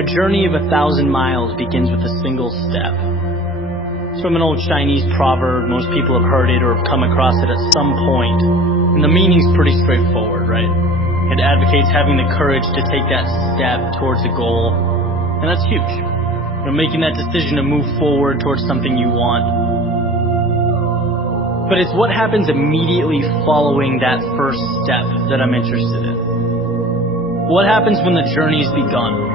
A journey of 1,000 miles begins with a single step. It's from an old Chinese proverb. Most people have heard it or have come across it at some point. And the meaning's pretty straightforward, right? It advocates having the courage to take that step towards a goal. And that's huge. Making that decision to move forward towards something you want. But it's what happens immediately following that first step that I'm interested in. What happens when the journey's begun,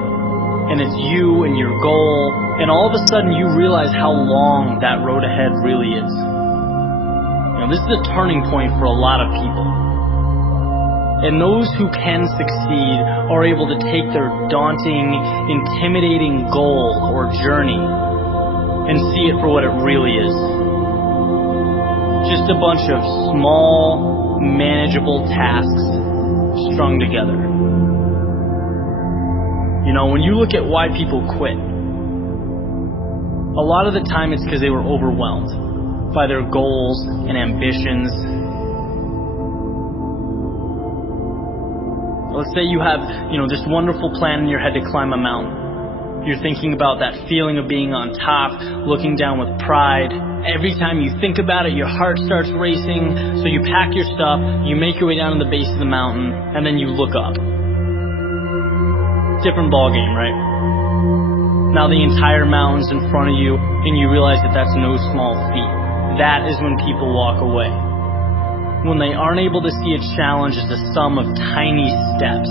and it's you and your goal, and all of a sudden you realize how long that road ahead really is. This is a turning point for a lot of people. And those who can succeed are able to take their daunting, intimidating goal or journey and see it for what it really is. Just a bunch of small, manageable tasks strung together. When you look at why people quit, a lot of the time it's because they were overwhelmed by their goals and ambitions. Let's say you have, this wonderful plan in your head to climb a mountain. You're thinking about that feeling of being on top, looking down with pride. Every time you think about it, your heart starts racing. So you pack your stuff, you make your way down to the base of the mountain, and then you look up. Different ball game, right? Now the entire mountain's in front of you, and you realize that that's no small feat. That is when people walk away. When they aren't able to see a challenge as a sum of tiny steps,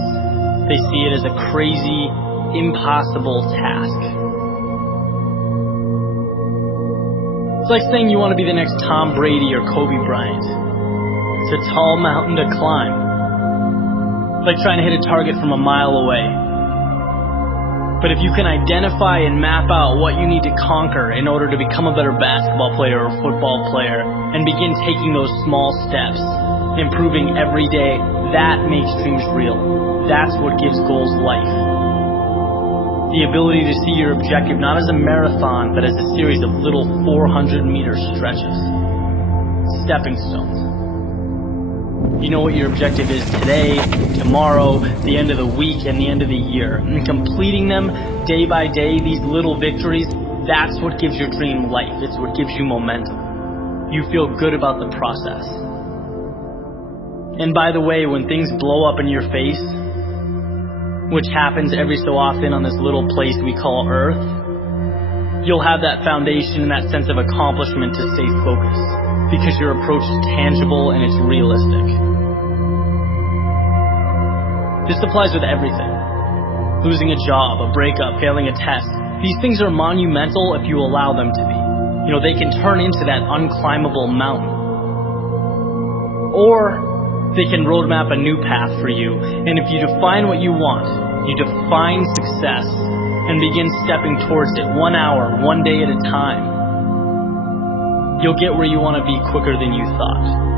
they see it as a crazy, impossible task. It's like saying you want to be the next Tom Brady or Kobe Bryant. It's a tall mountain to climb. It's like trying to hit a target from a mile away. But if you can identify and map out what you need to conquer in order to become a better basketball player or football player and begin taking those small steps, improving every day, that makes dreams real. That's what gives goals life. The ability to see your objective not as a marathon, but as a series of little 400-meter stretches. Stepping stones. You know what your objective is today, tomorrow, the end of the week, and the end of the year. And completing them day by day, these little victories, that's what gives your dream life. It's what gives you momentum. You feel good about the process. And by the way, when things blow up in your face, which happens every so often on this little place we call Earth, you'll have that foundation and that sense of accomplishment to stay focused, because your approach is tangible and it's realistic. This applies with everything. Losing a job, a breakup, failing a test. These things are monumental if you allow them to be. They can turn into that unclimbable mountain. Or they can roadmap a new path for you. And if you define what you want, you define success and begin stepping towards it 1 hour, 1 day at a time, you'll get where you want to be quicker than you thought.